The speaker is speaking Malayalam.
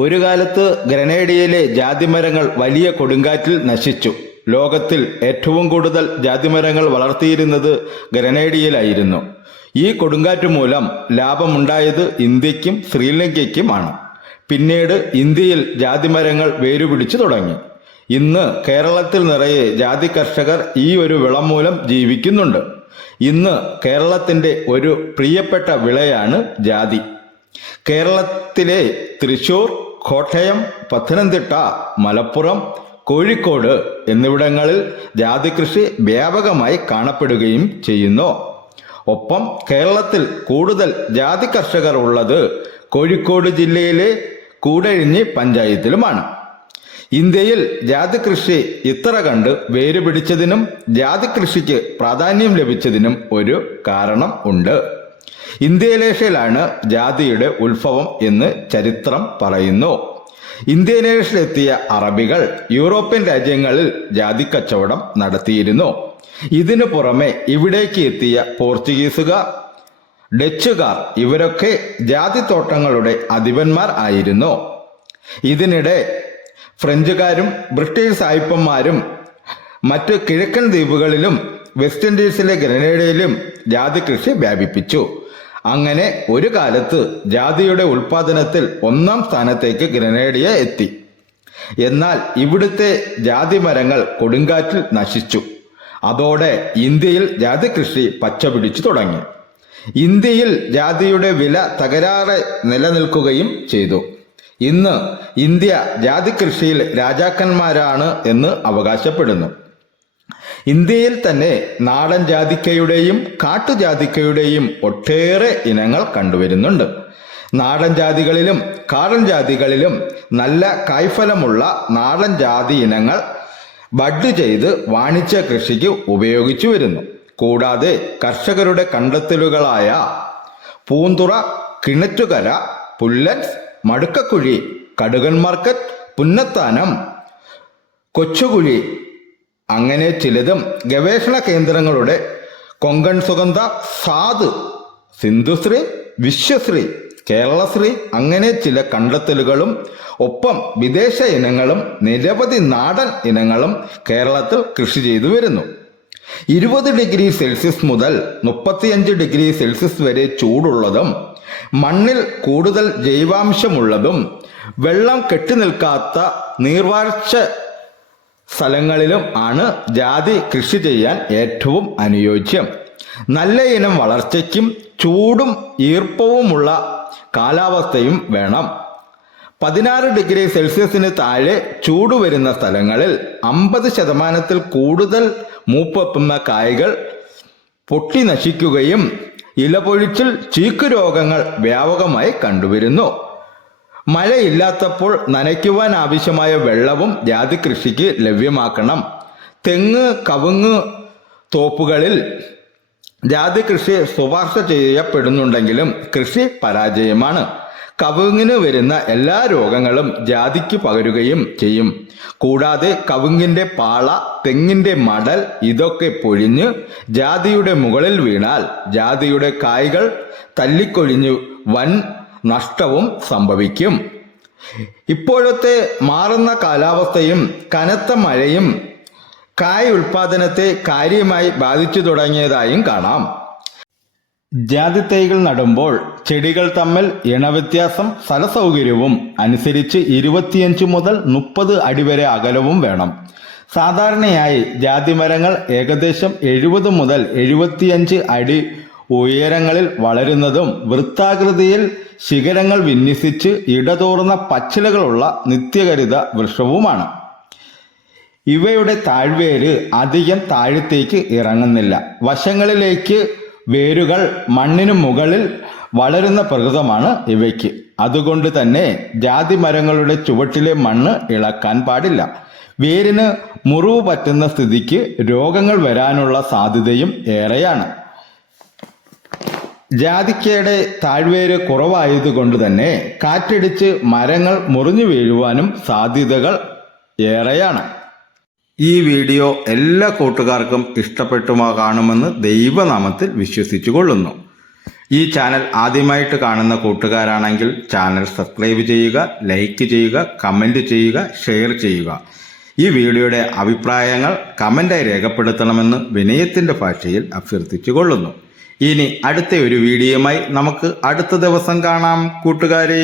ഒരു കാലത്ത് ഗ്രനേഡിയയിലെ ജാതിമരങ്ങൾ വലിയ കൊടുങ്കാറ്റിൽ നശിച്ചു. ലോകത്തിൽ ഏറ്റവും കൂടുതൽ ജാതിമരങ്ങൾ വളർത്തിയിരുന്നത് ഗ്രനേഡിയയിലായിരുന്നു. ഈ കൊടുങ്കാറ്റ് മൂലം ലാഭമുണ്ടായത് ഇന്ത്യക്കും ശ്രീലങ്കയ്ക്കുമാണ് പിന്നീട് ഇന്ത്യയിൽ ജാതിമരങ്ങൾ വേരുപിടിച്ചു തുടങ്ങി. ഇന്ന് കേരളത്തിൽ നിറയെ ജാതി കർഷകർ ഈ ഒരു വിളം മൂലം ജീവിക്കുന്നുണ്ട്. ഇന്ന് കേരളത്തിന്റെ ഒരു പ്രിയപ്പെട്ട വിളയാണ് ജാതി. കേരളത്തിലെ തൃശൂർ കോട്ടയം പത്തനംതിട്ട മലപ്പുറം കോഴിക്കോട് എന്നിവിടങ്ങളിൽ ജാതി കൃഷി വ്യാപകമായി കാണപ്പെടുകയും ചെയ്യുന്നു. ഒപ്പം കേരളത്തിൽ കൂടുതൽ ജാതി കർഷകർ ഉള്ളത് കോഴിക്കോട് ജില്ലയിലെ കൂടഴിഞ്ഞി പഞ്ചായത്തിലുമാണ്. ഇന്ത്യയിൽ ജാതി കൃഷി ഇത്ര കണ്ട് വേര് പിടിച്ചതിനും ജാതി കൃഷിക്ക് പ്രാധാന്യം ലഭിച്ചതിനും ഒരു കാരണം ഉണ്ട്. ഇന്ത്യയിലേഷ്യയിലാണ് ജാതിയുടെ ഉത്ഭവം എന്ന് ചരിത്രം പറയുന്നു. ഇന്ത്യയിലേഷ്യയിലെത്തിയ അറബികൾ യൂറോപ്യൻ രാജ്യങ്ങളിൽ ജാതി കച്ചവടം നടത്തിയിരുന്നു. ഇതിനു പുറമെ ഇവിടേക്ക് എത്തിയ പോർച്ചുഗീസുകാർ ഡച്ചുകാർ ഇവരൊക്കെ ജാതിത്തോട്ടങ്ങളുടെ അധിപന്മാർ ആയിരുന്നു. ഇതിനിടെ ഫ്രഞ്ചുകാരും ബ്രിട്ടീഷ് സായിപ്പന്മാരും മറ്റു കിഴക്കൻ ദ്വീപുകളിലും വെസ്റ്റ് ഇൻഡീസിലെ ഗ്രനേഡയിലും ജാതി കൃഷി വ്യാപിപ്പിച്ചു. അങ്ങനെ ഒരു കാലത്ത് ജാതിയുടെ ഉൽപാദനത്തിൽ ഒന്നാം സ്ഥാനത്തേക്ക് ഗ്രനേഡിയ എത്തി. എന്നാൽ ഇവിടുത്തെ ജാതി മരങ്ങൾ കൊടുങ്കാറ്റിൽ നശിച്ചു. അതോടെ ഇന്ത്യയിൽ ജാതി കൃഷി പച്ചപിടിച്ചു തുടങ്ങി. ഇന്ത്യയിൽ ജാതിയുടെ വില തകരാറെ നിലനിൽക്കുകയും ചെയ്തു. ഇന്ന് ഇന്ത്യ ജാതി കൃഷിയിൽ രാജാക്കന്മാരാണ് എന്ന് അവകാശപ്പെടുന്നു. ഇന്ത്യയിൽ തന്നെ നാടൻ ജാതിക്കയുടെയും കാട്ടുജാതിക്കയുടെയും ഒട്ടേറെ ഇനങ്ങൾ കണ്ടുവരുന്നുണ്ട്. നാടൻ ജാതികളിലും കാടൻ ജാതികളിലും നല്ല കായ്ഫലമുള്ള നാടൻ ജാതി ഇനങ്ങൾ ബഡ് ചെയ്ത് വാണിജ്യ കൃഷിക്ക് ഉപയോഗിച്ചു വരുന്നു. കൂടാതെ കർഷകരുടെ കണ്ടെത്തലുകളായ പൂന്തുറ കിണറ്റുകര പുല്ലൻസ് മടുക്കക്കുഴി കടുകൻ മാർക്കറ്റ് പുന്നത്താനം കൊച്ചുകുഴി അങ്ങനെ ചിലതും ഗവേഷണ കേന്ദ്രങ്ങളുടെ കൊങ്കൺ സുഗന്ധ സാധു സിന്ധുശ്രീ വിശ്വശ്രീ കേരളശ്രീ അങ്ങനെ ചില കണ്ടെത്തലുകളും ഒപ്പം വിദേശ ഇനങ്ങളും നിരവധി നാടൻ ഇനങ്ങളും കേരളത്തിൽ കൃഷി ചെയ്തു വരുന്നു. ഇരുപത് ഡിഗ്രി സെൽഷ്യസ് മുതൽ മുപ്പത്തിയഞ്ച് ഡിഗ്രി സെൽഷ്യസ് വരെ ചൂടുള്ളതും മണ്ണിൽ കൂടുതൽ ജൈവാംശമുള്ളതും വെള്ളം കെട്ടി നിൽക്കാത്ത നീർവാഴ്ച സ്ഥലങ്ങളിലും ആണ് ജാതി കൃഷി ചെയ്യാൻ ഏറ്റവും അനുയോജ്യം. നല്ല ഇനം വളർച്ചയ്ക്കും ചൂടും ഈർപ്പവുമുള്ള കാലാവസ്ഥയും വേണം. പതിനാറ് ഡിഗ്രി സെൽഷ്യസിന് താഴെ ചൂട് വരുന്ന സ്ഥലങ്ങളിൽ അമ്പത് ശതമാനത്തിൽ കൂടുതൽ മൂപ്പെത്തുന്ന കായ്കൾ പൊട്ടി നശിക്കുകയും ഇലപൊഴിച്ചിൽ ചീക്കു രോഗങ്ങൾ വ്യാപകമായി കണ്ടുവരുന്നു. മഴയില്ലാത്തപ്പോൾ നനയ്ക്കുവാൻ ആവശ്യമായ വെള്ളവും ജാതി കൃഷിക്ക് ലഭ്യമാക്കണം. തെങ്ങ് കവുങ്ങ് തോപ്പുകളിൽ ജാതി കൃഷി ശുപാർശ ചെയ്യപ്പെടുന്നുണ്ടെങ്കിലും കൃഷി പരാജയമാണ്. കവുങ്ങിന് വരുന്ന എല്ലാ രോഗങ്ങളും ജാതിക്ക് പകരുകയും ചെയ്യും. കൂടാതെ കവുങ്ങിന്റെ പാള തെങ്ങിന്റെ മടൽ ഇതൊക്കെ പൊഴിഞ്ഞ് ജാതിയുടെ മുകളിൽ വീണാൽ ജാതിയുടെ കായ്കൾ തല്ലിക്കൊഴിഞ്ഞു വൻ നഷ്ടവും സംഭവിക്കും. ഇപ്പോഴത്തെ മാറുന്ന കാലാവസ്ഥയും കനത്ത മഴയും കായ് ഉൽപാദനത്തെ കാര്യമായി ബാധിച്ചു തുടങ്ങിയതായും കാണാം. ജാതിത്തൈകൾ നടുമ്പോൾ ചെടികൾ തമ്മിൽ ഇണവ്യത്യാസം സ്ഥലസൗകര്യവും അനുസരിച്ച് ഇരുപത്തിയഞ്ച് മുതൽ മുപ്പത് അടി വരെ അകലവും വേണം. സാധാരണയായി ജാതിമരങ്ങൾ ഏകദേശം എഴുപത് മുതൽ എഴുപത്തിയഞ്ച് അടി ഉയരങ്ങളിൽ വളരുന്നതും വൃത്താകൃതിയിൽ ശിഖരങ്ങൾ വിന്യസിച്ച് ഇടതോറുന്ന പച്ചിലകളുള്ള നിത്യകരിത വൃക്ഷവുമാണ്. ഇവയുടെ താഴ്വേര് അധികം താഴത്തേക്ക് ഇറങ്ങുന്നില്ല. വശങ്ങളിലേക്ക് വേരുകൾ മണ്ണിനു മുകളിൽ വളരുന്ന പ്രകൃതമാണ് ഇവയ്ക്ക്. അതുകൊണ്ട് തന്നെ ജാതി മരങ്ങളുടെ ചുവട്ടിലെ മണ്ണ് ഇളക്കാൻ പാടില്ല. വേരിന് മുറിവ് പറ്റുന്ന സ്ഥിതിക്ക് രോഗങ്ങൾ വരാനുള്ള സാധ്യതയും ഏറെയാണ്. ജാതിക്കയുടെ താഴ്വേര് കുറവായതുകൊണ്ട് തന്നെ കാറ്റടിച്ച് മരങ്ങൾ മുറിഞ്ഞു വീഴുവാനും സാധ്യതകൾ ഏറെയാണ്. ഈ വീഡിയോ എല്ലാ കൂട്ടുകാർക്കും ഇഷ്ടപ്പെട്ടുമാ കാണുമെന്ന് ദൈവനാമത്തിൽ വിശ്വസിച്ചു കൊള്ളുന്നു ഈ ചാനൽ ആദ്യമായിട്ട് കാണുന്ന കൂട്ടുകാരാണെങ്കിൽ ചാനൽ സബ്സ്ക്രൈബ് ചെയ്യുക ലൈക്ക് ചെയ്യുക കമന്റ് ചെയ്യുക ഷെയർ ചെയ്യുക. ഈ വീഡിയോയുടെ അഭിപ്രായങ്ങൾ കമന്റായി രേഖപ്പെടുത്തണമെന്ന് വിനയത്തിന്റെ ഭാഷയിൽ അഭ്യർത്ഥിച്ചു കൊള്ളുന്നു ഇനി അടുത്ത ഒരു വീഡിയോയുമായി നമുക്ക് അടുത്ത ദിവസം കാണാം കൂട്ടുകാരേ.